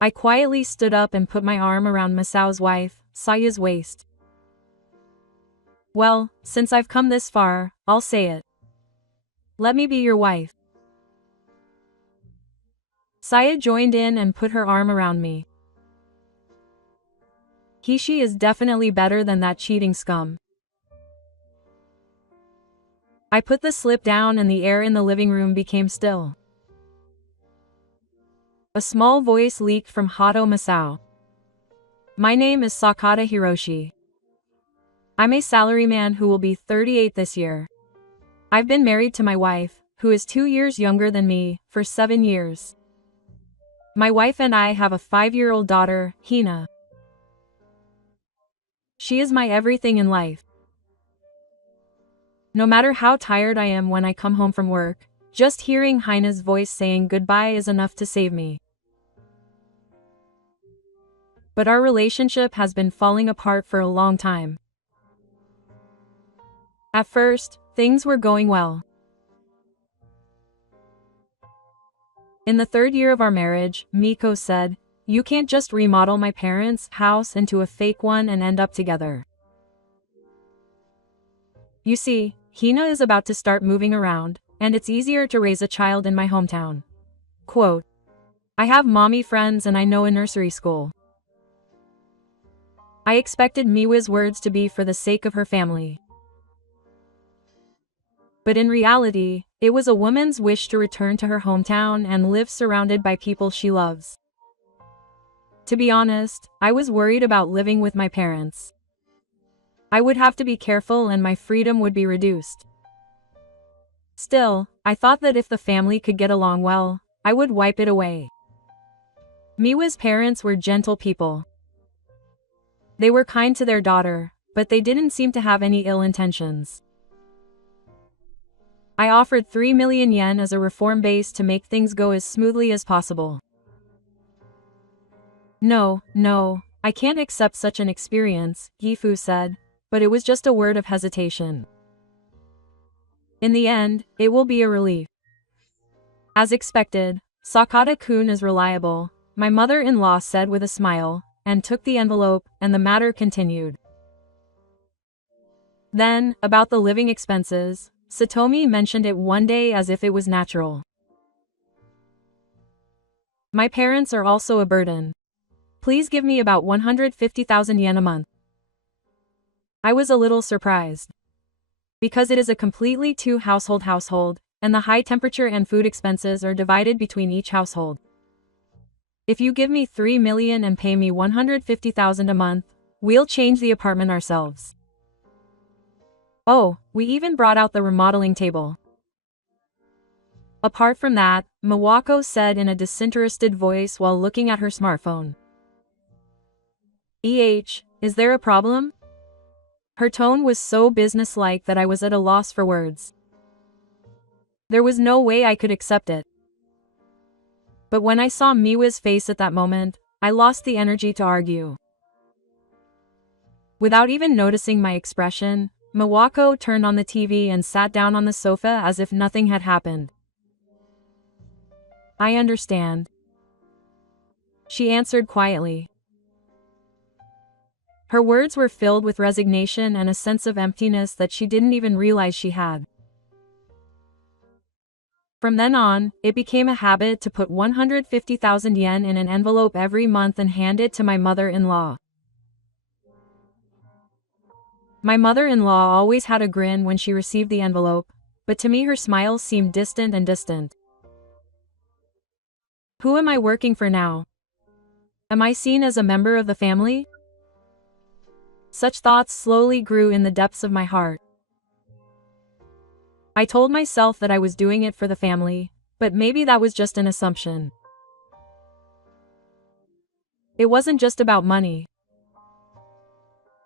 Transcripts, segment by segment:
I quietly stood up and put my arm around Masao's wife, Saya's waist. Well, since I've come this far, I'll say it. Let me be your wife. Saya joined in and put her arm around me. She is definitely better than that cheating scum. I put the slip down and the air in the living room became still. A small voice leaked from Hato Masao. My name is Sakata Hiroshi. I'm a salaryman who will be 38 this year. I've been married to my wife, who is 2 years younger than me, for 7 years. My wife and I have a 5-year-old daughter, Hina. She is my everything in life. No matter how tired I am when I come home from work, just hearing Hina's voice saying goodbye is enough to save me. But our relationship has been falling apart for a long time. At first, things were going well. In the 3rd year of our marriage, Miko said, "You can't just remodel my parents' house into a fake one and end up together. You see, Hina is about to start moving around, and it's easier to raise a child in my hometown. Quote, I have mommy friends and I know a nursery school." I expected Miwa's words to be for the sake of her family. But in reality, it was a woman's wish to return to her hometown and live surrounded by people she loves. To be honest, I was worried about living with my parents. I would have to be careful and my freedom would be reduced. Still, I thought that if the family could get along well, I would wipe it away. Miwa's parents were gentle people. They were kind to their daughter, but they didn't seem to have any ill intentions. I offered 3 million yen as a reform base to make things go as smoothly as possible. No, I can't accept such an experience, Gifu said, but it was just a word of hesitation. In the end, it will be a relief. As expected, Sakata-kun is reliable, my mother-in-law said with a smile, and took the envelope, and the matter continued. Then, about the living expenses, Satomi mentioned it one day as if it was natural. My parents are also a burden. Please give me about 150,000 yen a month. I was a little surprised. Because it is a completely two-household, and the high temperature and food expenses are divided between each household. If you give me 3 million and pay me 150,000 a month, we'll change the apartment ourselves. Oh, we even brought out the remodeling table. Apart from that, Miwako said in a disinterested voice while looking at her smartphone. Is there a problem? Her tone was so businesslike that I was at a loss for words. There was no way I could accept it. But when I saw Miwa's face at that moment, I lost the energy to argue. Without even noticing my expression, Miwako turned on the TV and sat down on the sofa as if nothing had happened. I understand. She answered quietly. Her words were filled with resignation and a sense of emptiness that she didn't even realize she had. From then on, it became a habit to put 150,000 yen in an envelope every month and hand it to my mother-in-law. My mother-in-law always had a grin when she received the envelope, but to me her smile seemed distant. Who am I working for now? Am I seen as a member of the family? Such thoughts slowly grew in the depths of my heart. I told myself that I was doing it for the family, but maybe that was just an assumption. It wasn't just about money.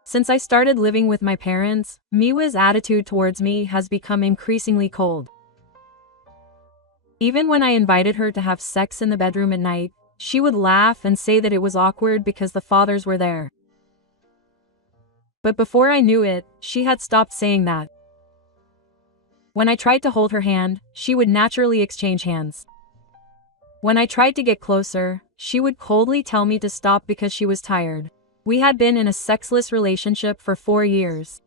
Since I started living with my parents, Miwa's attitude towards me has become increasingly cold. Even when I invited her to have sex in the bedroom at night, she would laugh and say that it was awkward because the fathers were there. But before I knew it, she had stopped saying that. When I tried to hold her hand, she would naturally exchange hands. When I tried to get closer, she would coldly tell me to stop because she was tired. We had been in a sexless relationship for 4 years.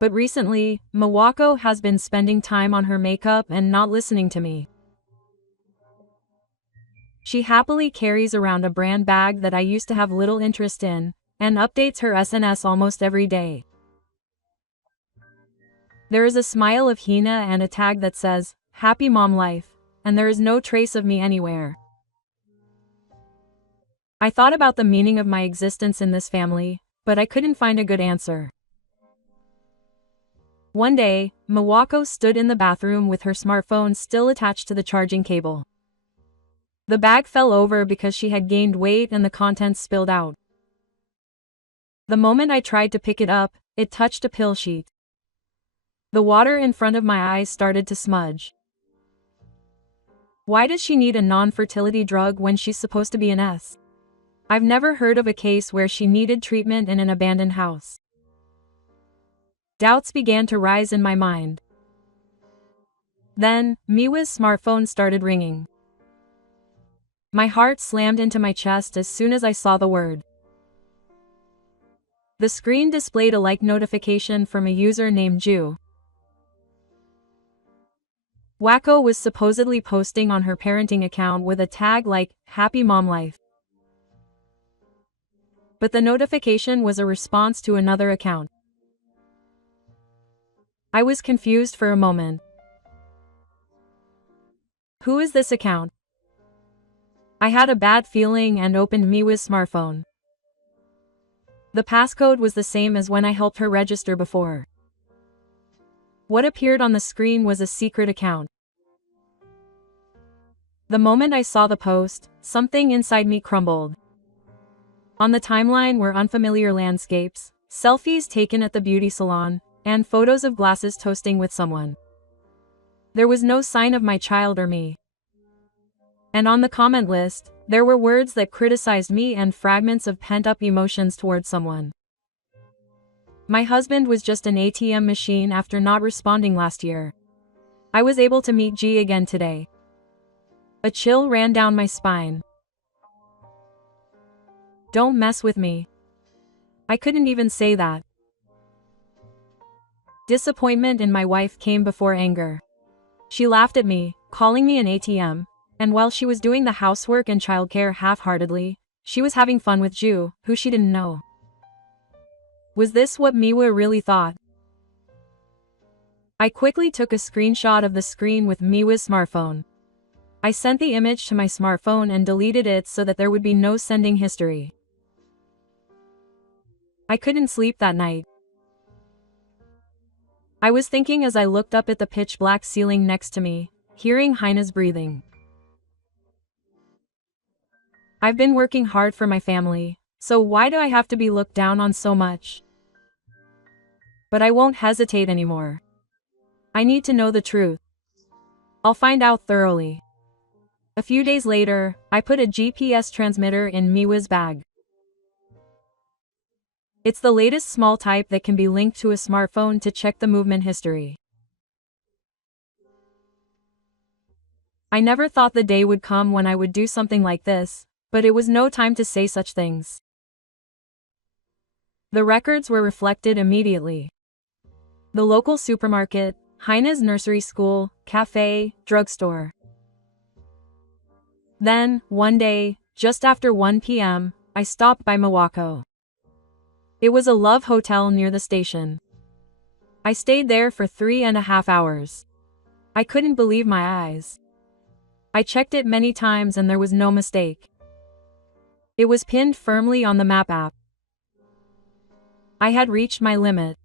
But recently, Mawako has been spending time on her makeup and not listening to me. She happily carries around a brand bag that I used to have little interest in, and updates her SNS almost every day. There is a smile of Hina and a tag that says, "Happy Mom Life," and there is no trace of me anywhere. I thought about the meaning of my existence in this family, but I couldn't find a good answer. One day, Mawako stood in the bathroom with her smartphone still attached to the charging cable. The bag fell over because she had gained weight and the contents spilled out. The moment I tried to pick it up, it touched a pill sheet. The water in front of my eyes started to smudge. Why does she need a non-fertility drug when she's supposed to be an S? I've never heard of a case where she needed treatment in an abandoned house. Doubts began to rise in my mind. Then, Miwa's smartphone started ringing. My heart slammed into my chest as soon as I saw the word. The screen displayed a like notification from a user named Ju. Wako was supposedly posting on her parenting account with a tag like, "Happy Mom Life." But the notification was a response to another account. I was confused for a moment. Who is this account? I had a bad feeling and opened Miwa's smartphone. The passcode was the same as when I helped her register before. What appeared on the screen was a secret account. The moment I saw the post, something inside me crumbled. On the timeline were unfamiliar landscapes, selfies taken at the beauty salon, and photos of glasses toasting with someone. There was no sign of my child or me. And on the comment list, there were words that criticized me and fragments of pent-up emotions towards someone. My husband was just an ATM machine after not responding last year. I was able to meet G again today. A chill ran down my spine. Don't mess with me. I couldn't even say that. Disappointment in my wife came before anger. She laughed at me, calling me an ATM, and while she was doing the housework and childcare half-heartedly, she was having fun with Ju, who she didn't know. Was this what Miwa really thought? I quickly took a screenshot of the screen with Miwa's smartphone. I sent the image to my smartphone and deleted it so that there would be no sending history. I couldn't sleep that night. I was thinking as I looked up at the pitch-black ceiling next to me, hearing Hina's breathing. I've been working hard for my family, so why do I have to be looked down on so much? But I won't hesitate anymore. I need to know the truth. I'll find out thoroughly. A few days later, I put a GPS transmitter in Miwa's bag. It's the latest small type that can be linked to a smartphone to check the movement history. I never thought the day would come when I would do something like this, but it was no time to say such things. The records were reflected immediately. The local supermarket, Hina's nursery school, cafe, drugstore. Then, one day, just after 1 p.m., I stopped by Mawako. It was a love hotel near the station. I stayed there for 3.5 hours. I couldn't believe my eyes. I checked it many times and there was no mistake. It was pinned firmly on the map app. I had reached my limit.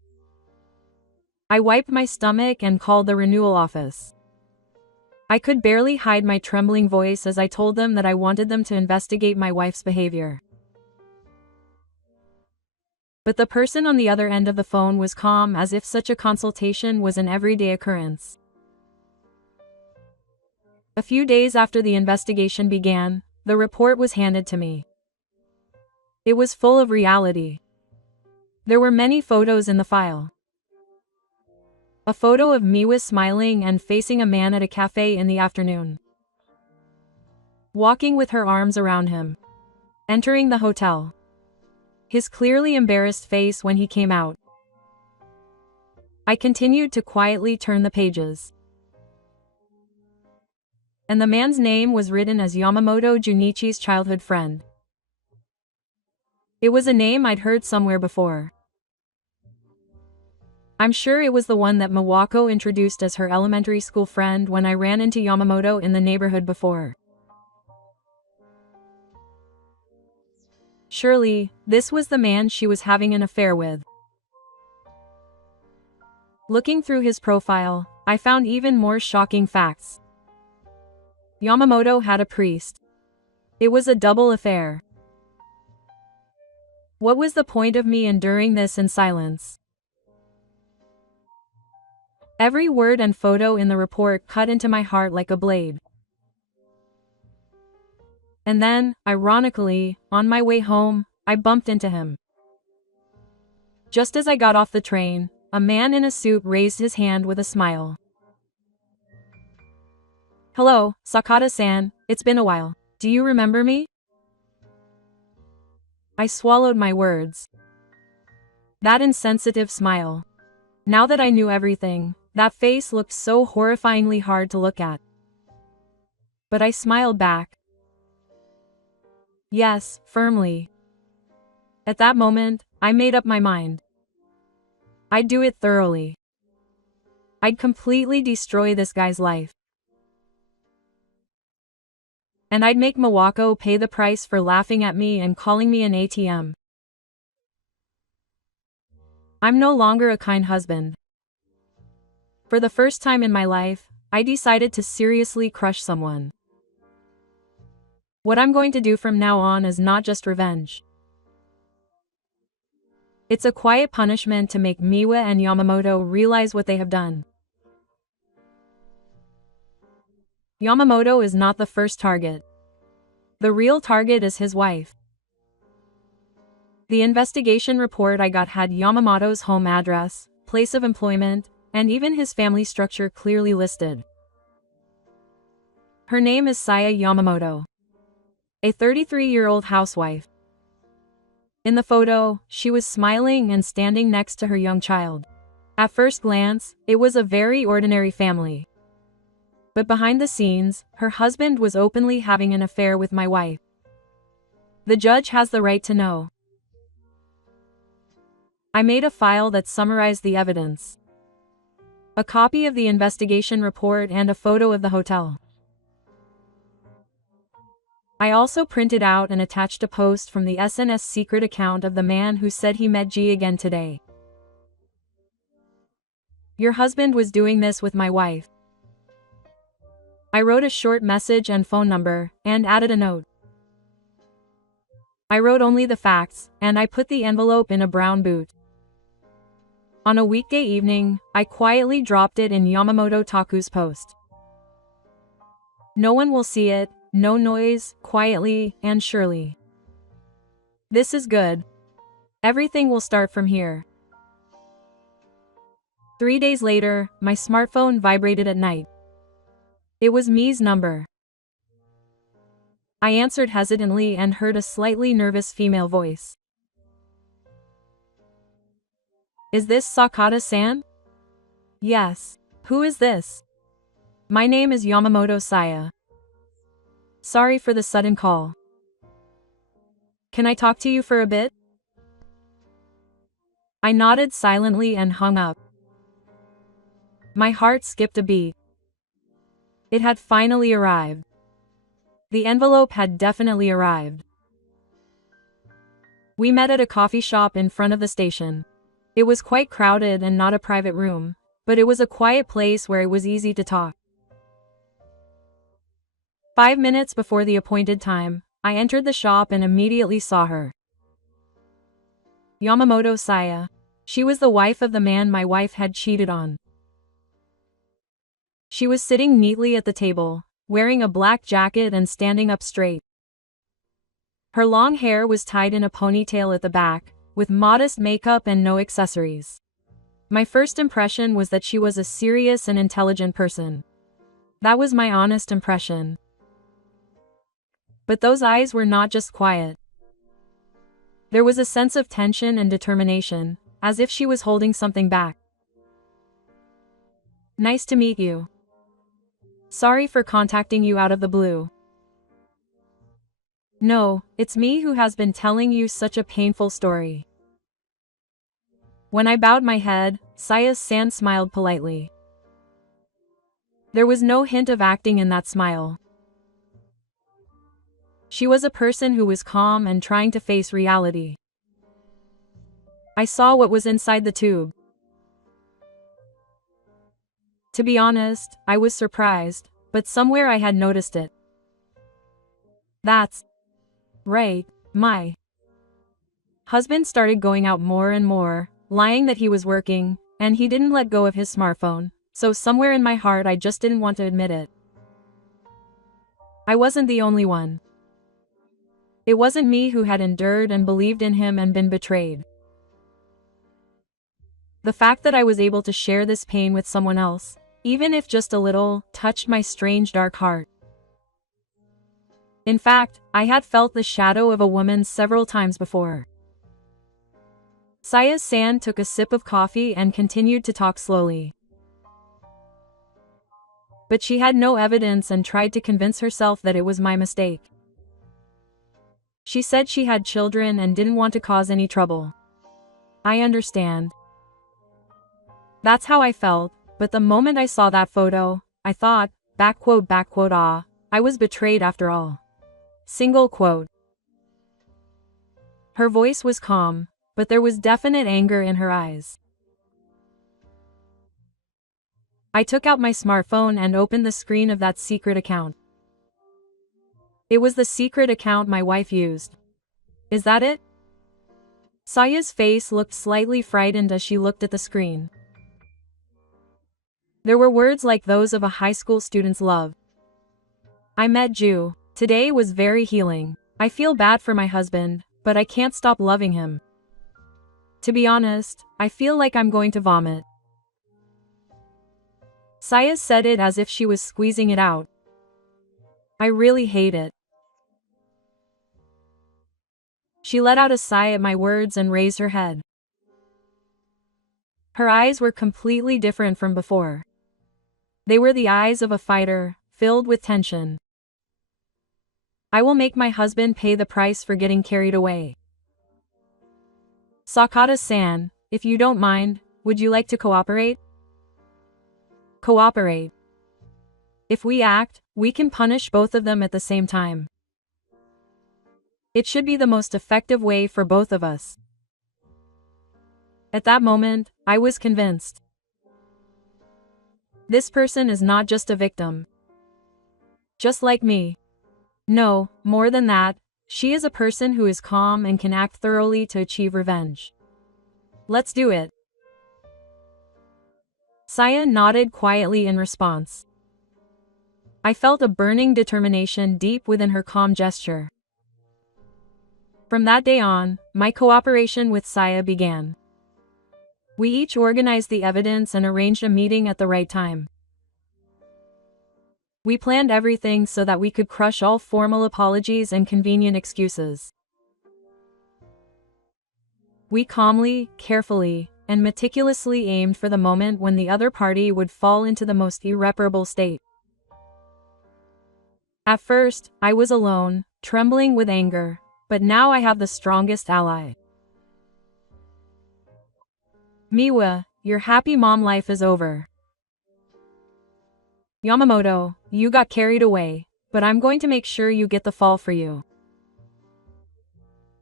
I wiped my stomach and called the renewal office. I could barely hide my trembling voice as I told them that I wanted them to investigate my wife's behavior. But the person on the other end of the phone was calm as if such a consultation was an everyday occurrence. A few days after the investigation began, the report was handed to me. It was full of reality. There were many photos in the file. A photo of Miwa smiling and facing a man at a cafe in the afternoon. walking with her arms around him, entering the hotel. His clearly embarrassed face when he came out. I continued to quietly turn the pages. And the man's name was written as Yamamoto Junichi's childhood friend. It was a name I'd heard somewhere before. I'm sure it was the one that Mawako introduced as her elementary school friend when I ran into Yamamoto in the neighborhood before. Surely, this was the man she was having an affair with. Looking through his profile, I found even more shocking facts. Yamamoto had a priest. It was a double affair. What was the point of me enduring this in silence? Every word and photo in the report cut into my heart like a blade. And then, ironically, on my way home, I bumped into him. Just as I got off the train, a man in a suit raised his hand with a smile. "Hello, Sakata-san, it's been a while. Do you remember me?" I swallowed my words. That insensitive smile. Now that I knew everything, that face looked so horrifyingly hard to look at. But I smiled back. Yes, firmly. At that moment, I made up my mind. I'd do it thoroughly. I'd completely destroy this guy's life. And I'd make Mawako pay the price for laughing at me and calling me an ATM. I'm no longer a kind husband. For the first time in my life, I decided to seriously crush someone. What I'm going to do from now on is not just revenge. It's a quiet punishment to make Miwa and Yamamoto realize what they have done. Yamamoto is not the first target. The real target is his wife. The investigation report I got had Yamamoto's home address, place of employment, and even his family structure clearly listed. Her name is Saya Yamamoto, a 33-year-old housewife. In the photo, she was smiling and standing next to her young child. At first glance, it was a very ordinary family. But behind the scenes, her husband was openly having an affair with my wife. The judge has the right to know. I made a file that summarized the evidence. A copy of the investigation report and a photo of the hotel. I also printed out and attached a post from the SNS secret account of the man who said he met G again today. Your husband was doing this with my wife. I wrote a short message and phone number, and added a note. I wrote only the facts, and I put the envelope in a brown boot. On a weekday evening, I quietly dropped it in Yamamoto Taku's post. No one will see it, no noise, quietly and surely. This is good. Everything will start from here. 3 days later, my smartphone vibrated at night. It was Mi's number. I answered hesitantly and heard a slightly nervous female voice. Is this Sakata-san? Yes. Who is this? My name is Yamamoto Saya. Sorry for the sudden call. Can I talk to you for a bit? I nodded silently and hung up. My heart skipped a beat. It had finally arrived. The envelope had definitely arrived. We met at a coffee shop in front of the station. It was quite crowded and not a private room, but it was a quiet place where it was easy to talk. 5 minutes before the appointed time, I entered the shop and immediately saw her. Yamamoto Saya. She was the wife of the man my wife had cheated on. She was sitting neatly at the table, wearing a black jacket and standing up straight. Her long hair was tied in a ponytail at the back, with modest makeup and no accessories. My first impression was that she was a serious and intelligent person. That was my honest impression. But those eyes were not just quiet. There was a sense of tension and determination, as if she was holding something back. Nice to meet you. Sorry for contacting you out of the blue. No, it's me who has been telling you such a painful story. When I bowed my head, Saya-san smiled politely. There was no hint of acting in that smile. She was a person who was calm and trying to face reality. I saw what was inside the tube. To be honest, I was surprised, but somewhere I had noticed it. That's right, my husband started going out more and more, lying that he was working, and he didn't let go of his smartphone, so somewhere in my heart I just didn't want to admit it. I wasn't the only one. It wasn't me who had endured and believed in him and been betrayed. The fact that I was able to share this pain with someone else, even if just a little, touched my strange dark heart. In fact, I had felt the shadow of a woman several times before. Saya-san took a sip of coffee and continued to talk slowly. But she had no evidence and tried to convince herself that it was my mistake. She said she had children and didn't want to cause any trouble. I understand. That's how I felt, but the moment I saw that photo, I thought, I was betrayed after all. Single quote. Her voice was calm, but there was definite anger in her eyes. I took out my smartphone and opened the screen of that secret account. It was the secret account my wife used. Is that it? Saya's face looked slightly frightened as she looked at the screen. There were words like those of a high school student's love. I met Ju. Today was very healing. I feel bad for my husband, but I can't stop loving him. To be honest, I feel like I'm going to vomit. Saya said it as if she was squeezing it out. I really hate it. She let out a sigh at my words and raised her head. Her eyes were completely different from before. They were the eyes of a fighter, filled with tension. I will make my husband pay the price for getting carried away. Sakata-san, if you don't mind, would you like to cooperate? Cooperate. If we act, we can punish both of them at the same time. It should be the most effective way for both of us. At that moment, I was convinced. This person is not just a victim. Just like me. No, more than that, she is a person who is calm and can act thoroughly to achieve revenge. Let's do it. Saya nodded quietly in response. I felt a burning determination deep within her calm gesture. From that day on, my cooperation with Saya began. We each organized the evidence and arranged a meeting at the right time. We planned everything so that we could crush all formal apologies and convenient excuses. We calmly, carefully, and meticulously aimed for the moment when the other party would fall into the most irreparable state. At first, I was alone, trembling with anger, but now I have the strongest ally. Miwa, your happy mom life is over. Yamamoto, you got carried away, but I'm going to make sure you get the fall for you.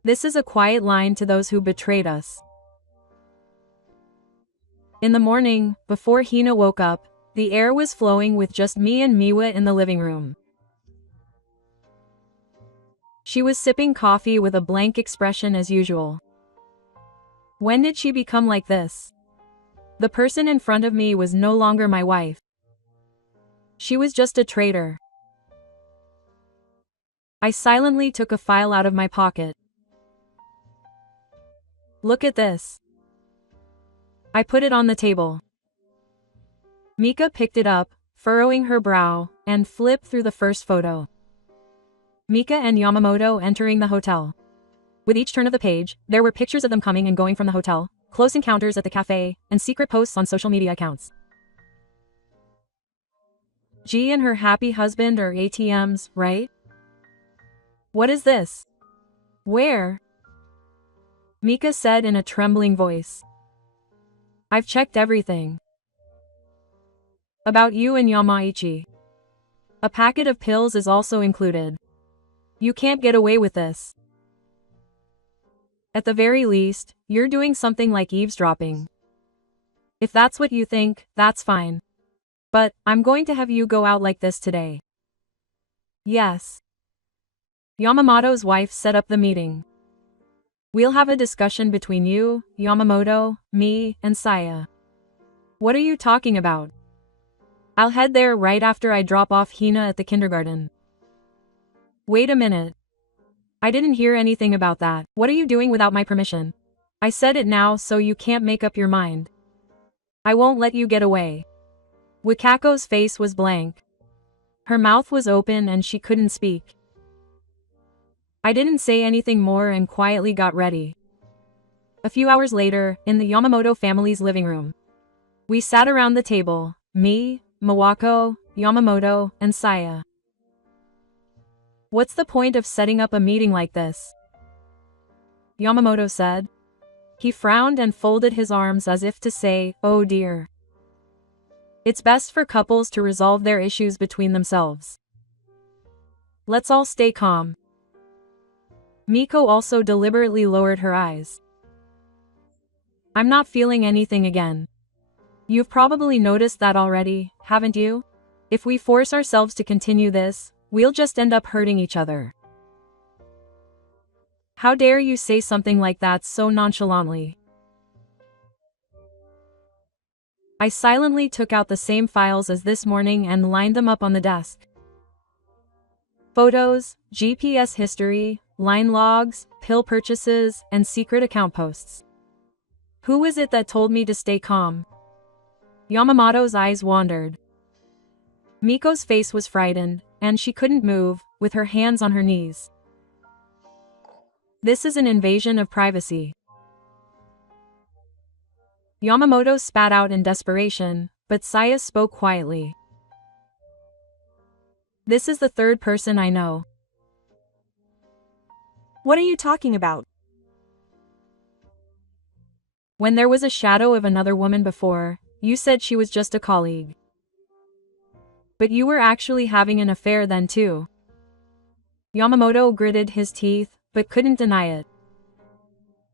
This is a quiet line to those who betrayed us. In the morning, before Hina woke up, the air was flowing with just me and Miwa in the living room. She was sipping coffee with a blank expression as usual. When did she become like this? The person in front of me was no longer my wife. She was just a traitor. I silently took a file out of my pocket. Look at this. I put it on the table. Mika picked it up, furrowing her brow, and flipped through the first photo. Mika and Yamamoto entering the hotel. With each turn of the page, there were pictures of them coming and going from the hotel, close encounters at the cafe, and secret posts on social media accounts. G and her happy husband are ATMs, right? What is this? Where? Mika said in a trembling voice. I've checked everything. About you and Yamaichi. A packet of pills is also included. You can't get away with this. At the very least, you're doing something like eavesdropping. If that's what you think, that's fine. But, I'm going to have you go out like this today. Yes. Yamamoto's wife set up the meeting. We'll have a discussion between you, Yamamoto, me, and Saya. What are you talking about? I'll head there right after I drop off Hina at the kindergarten. Wait a minute. I didn't hear anything about that. What are you doing without my permission? I said it now so you can't make up your mind. I won't let you get away. Wikako's face was blank. Her mouth was open and she couldn't speak. I didn't say anything more and quietly got ready. A few hours later, in the Yamamoto family's living room. We sat around the table, me, Mawako, Yamamoto, and Saya. What's the point of setting up a meeting like this? Yamamoto said. He frowned and folded his arms as if to say, oh dear. It's best for couples to resolve their issues between themselves. Let's all stay calm. Miko also deliberately lowered her eyes. I'm not feeling anything again. You've probably noticed that already, haven't you? If we force ourselves to continue this, we'll just end up hurting each other. How dare you say something like that so nonchalantly? I silently took out the same files as this morning and lined them up on the desk. Photos, GPS history, line logs, pill purchases, and secret account posts. Who was it that told me to stay calm? Yamamoto's eyes wandered. Miko's face was frightened, and she couldn't move, with her hands on her knees. This is an invasion of privacy. Yamamoto spat out in desperation, but Saya spoke quietly. This is the third person I know. What are you talking about? When there was a shadow of another woman before, you said she was just a colleague. But you were actually having an affair then too. Yamamoto gritted his teeth, but couldn't deny it.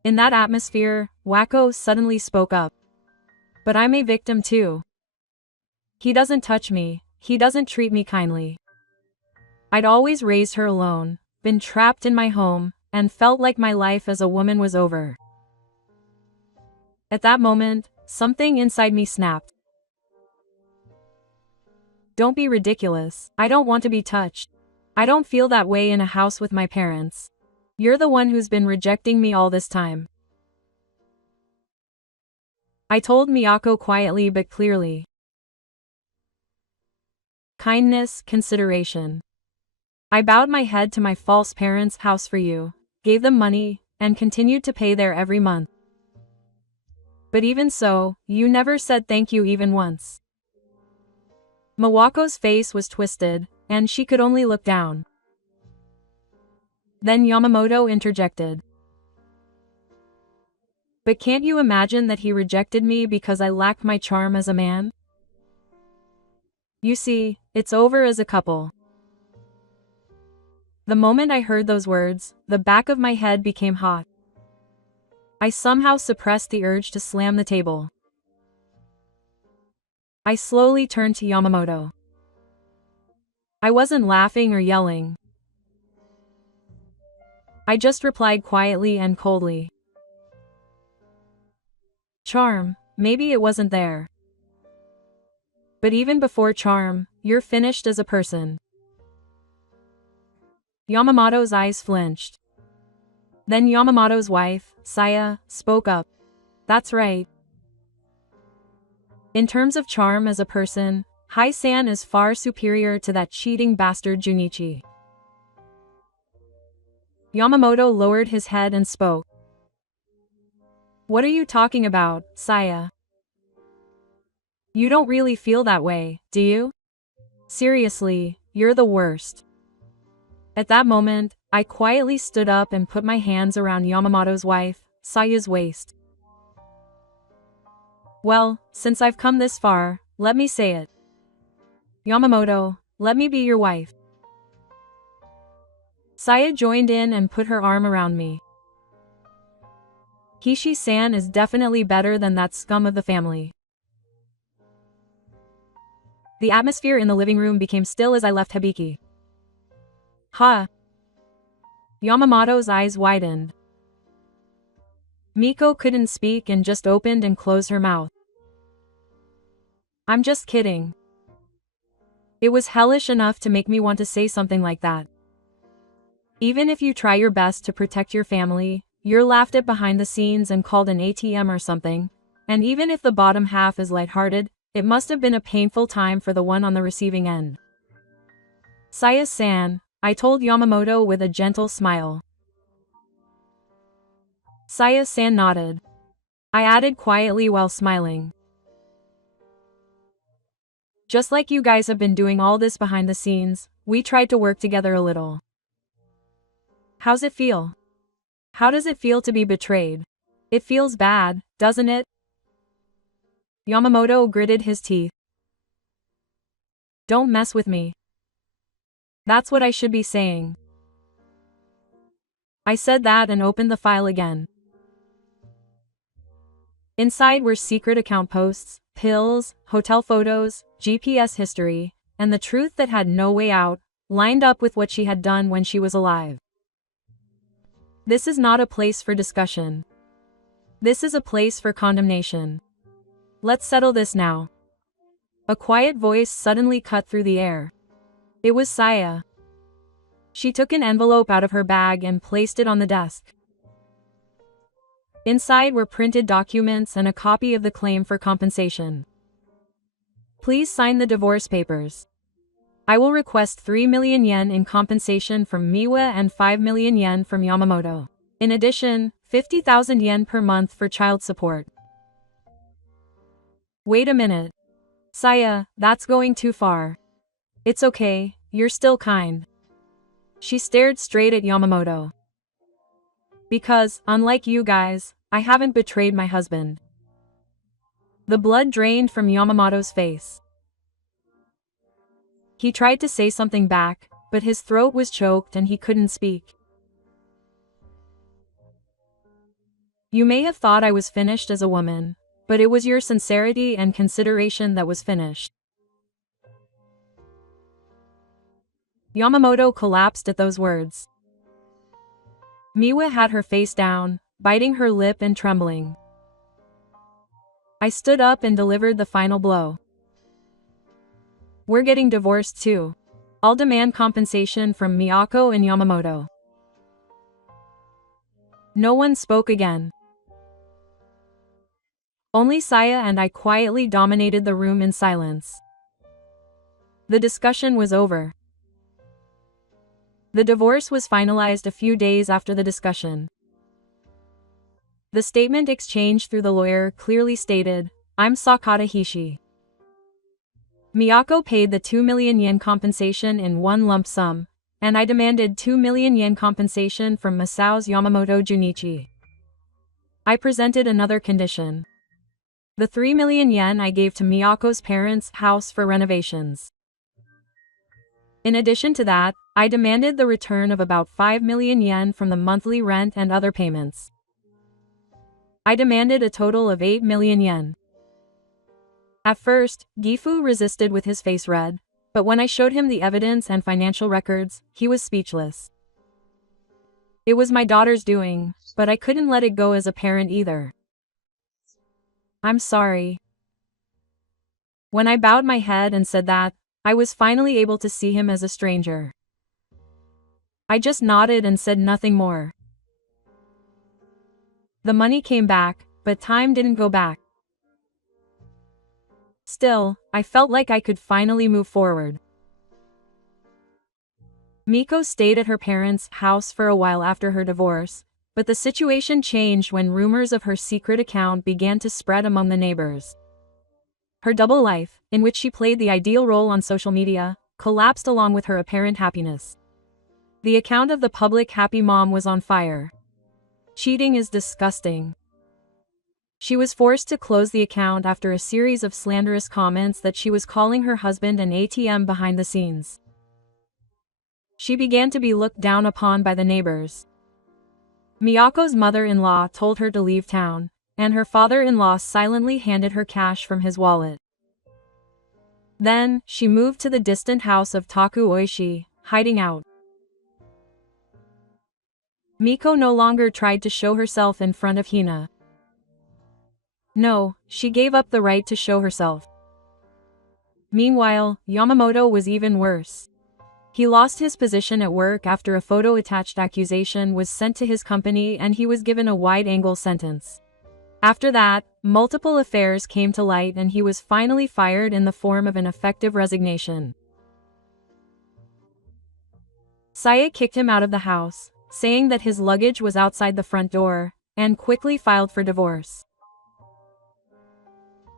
In that atmosphere, Wako suddenly spoke up. But I'm a victim too. He doesn't touch me, he doesn't treat me kindly. I'd always raised her alone, been trapped in my home, and felt like my life as a woman was over. At that moment, something inside me snapped. Don't be ridiculous, I don't want to be touched. I don't feel that way in a house with my parents. You're the one who's been rejecting me all this time. I told Miyako quietly but clearly. Kindness, consideration. I bowed my head to my false parents' house for you, gave them money, and continued to pay there every month. But even so, you never said thank you even once. Miwako's face was twisted, and she could only look down. Then Yamamoto interjected. But can't you imagine that he rejected me because I lacked my charm as a man? You see, it's over as a couple. The moment I heard those words, the back of my head became hot. I somehow suppressed the urge to slam the table. I slowly turned to Yamamoto. I wasn't laughing or yelling. I just replied quietly and coldly. Charm, maybe it wasn't there. But even before charm, you're finished as a person. Yamamoto's eyes flinched. Then Yamamoto's wife, Saya, spoke up. That's right. In terms of charm as a person, Hai-san is far superior to that cheating bastard Junichi. Yamamoto lowered his head and spoke. What are you talking about, Saya? You don't really feel that way, do you? Seriously, you're the worst. At that moment, I quietly stood up and put my hands around Yamamoto's wife, Saya's waist. Well, since I've come this far, let me say it. Yamamoto, let me be your wife. Saya joined in and put her arm around me. Hishi-san is definitely better than that scum of the family. The atmosphere in the living room became still as I left Hibiki. Ha! Yamamoto's eyes widened. Miko couldn't speak and just opened and closed her mouth. I'm just kidding. It was hellish enough to make me want to say something like that. Even if you try your best to protect your family, you're laughed at behind the scenes and called an ATM or something, and even if the bottom half is lighthearted, it must have been a painful time for the one on the receiving end. Saya-san, I told Yamamoto with a gentle smile. Saya-san nodded. I added quietly while smiling. Just like you guys have been doing all this behind the scenes, we tried to work together a little. How's it feel? How does it feel to be betrayed? It feels bad, doesn't it? Yamamoto gritted his teeth. Don't mess with me. That's what I should be saying. I said that and opened the file again. Inside were secret account posts, pills, hotel photos, GPS history, and the truth that had no way out, lined up with what she had done when she was alive. This is not a place for discussion. This is a place for condemnation. Let's settle this now. A quiet voice suddenly cut through the air. It was Saya. She took an envelope out of her bag and placed it on the desk. Inside were printed documents and a copy of the claim for compensation. Please sign the divorce papers. I will request 3 million yen in compensation from Miwa and 5 million yen from Yamamoto. In addition, 50,000 yen per month for child support. Wait a minute. Saya, that's going too far. It's okay, you're still kind. She stared straight at Yamamoto. Because, unlike you guys, I haven't betrayed my husband. The blood drained from Yamamoto's face. He tried to say something back, but his throat was choked and he couldn't speak. You may have thought I was finished as a woman, but it was your sincerity and consideration that was finished. Yamamoto collapsed at those words. Miwa had her face down, biting her lip and trembling. I stood up and delivered the final blow. We're getting divorced too. I'll demand compensation from Miyako and Yamamoto. No one spoke again. Only Saya and I quietly dominated the room in silence. The discussion was over. The divorce was finalized a few days after the discussion. The statement exchanged through the lawyer clearly stated, I'm Sakata Hishi. Miyako paid the 2 million yen compensation in one lump sum, and I demanded 2 million yen compensation from Masao's Yamamoto Junichi. I presented another condition. The 3 million yen I gave to Miyako's parents' house for renovations. In addition to that, I demanded the return of about 5 million yen from the monthly rent and other payments. I demanded a total of 8 million yen. At first, Gifu resisted with his face red, but when I showed him the evidence and financial records, he was speechless. It was my daughter's doing, but I couldn't let it go as a parent either. I'm sorry. When I bowed my head and said that, I was finally able to see him as a stranger. I just nodded and said nothing more. The money came back, but time didn't go back. Still, I felt like I could finally move forward. Miko stayed at her parents' house for a while after her divorce, but the situation changed when rumors of her secret account began to spread among the neighbors. Her double life, in which she played the ideal role on social media, collapsed along with her apparent happiness. The account of the public happy mom was on fire. Cheating is disgusting. She was forced to close the account after a series of slanderous comments that she was calling her husband an ATM behind the scenes. She began to be looked down upon by the neighbors. Miyako's mother-in-law told her to leave town, and her father-in-law silently handed her cash from his wallet. Then, she moved to the distant house of Taku Oishi, hiding out. Miko no longer tried to show herself in front of Hina. No, she gave up the right to show herself. Meanwhile, Yamamoto was even worse. He lost his position at work after a photo-attached accusation was sent to his company and he was given a wide-angle sentence. After that, multiple affairs came to light and he was finally fired in the form of an effective resignation. Saya kicked him out of the house, saying that his luggage was outside the front door, and quickly filed for divorce.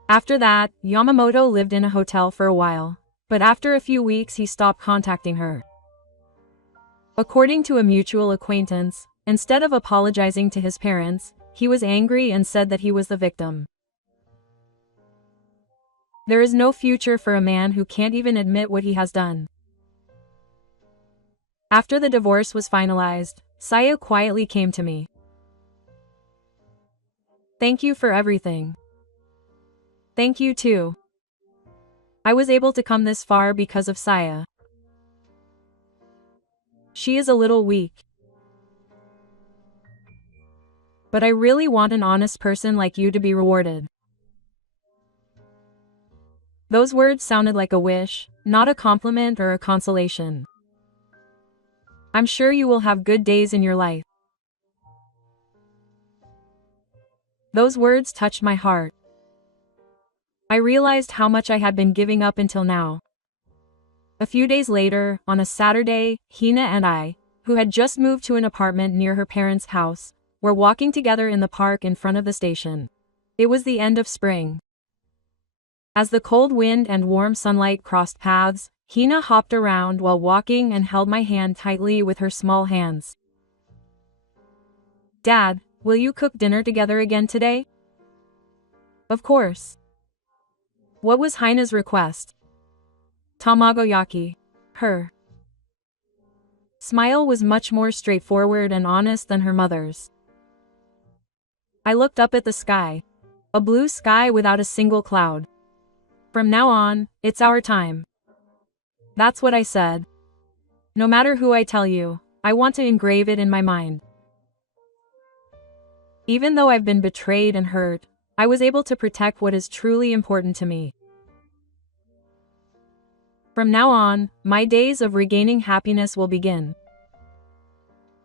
After that, Yamamoto lived in a hotel for a while, but after a few weeks he stopped contacting her. According to a mutual acquaintance, instead of apologizing to his parents, he was angry and said that he was the victim. There is no future for a man who can't even admit what he has done. After the divorce was finalized, Saya quietly came to me. Thank you for everything. Thank you too. I was able to come this far because of Saya. She is a little weak. But I really want an honest person like you to be rewarded. Those words sounded like a wish, not a compliment or a consolation. I'm sure you will have good days in your life. Those words touched my heart. I realized how much I had been giving up until now. A few days later, on a Saturday, Hina and I, who had just moved to an apartment near her parents' house, were walking together in the park in front of the station. It was the end of spring. As the cold wind and warm sunlight crossed paths, Hina hopped around while walking and held my hand tightly with her small hands. Dad, will you cook dinner together again today? Of course. What was Hina's request? Tamagoyaki. Her smile was much more straightforward and honest than her mother's. I looked up at the sky. A blue sky without a single cloud. From now on, it's our time. That's what I said. No matter who I tell you, I want to engrave it in my mind. Even though I've been betrayed and hurt, I was able to protect what is truly important to me. From now on, my days of regaining happiness will begin.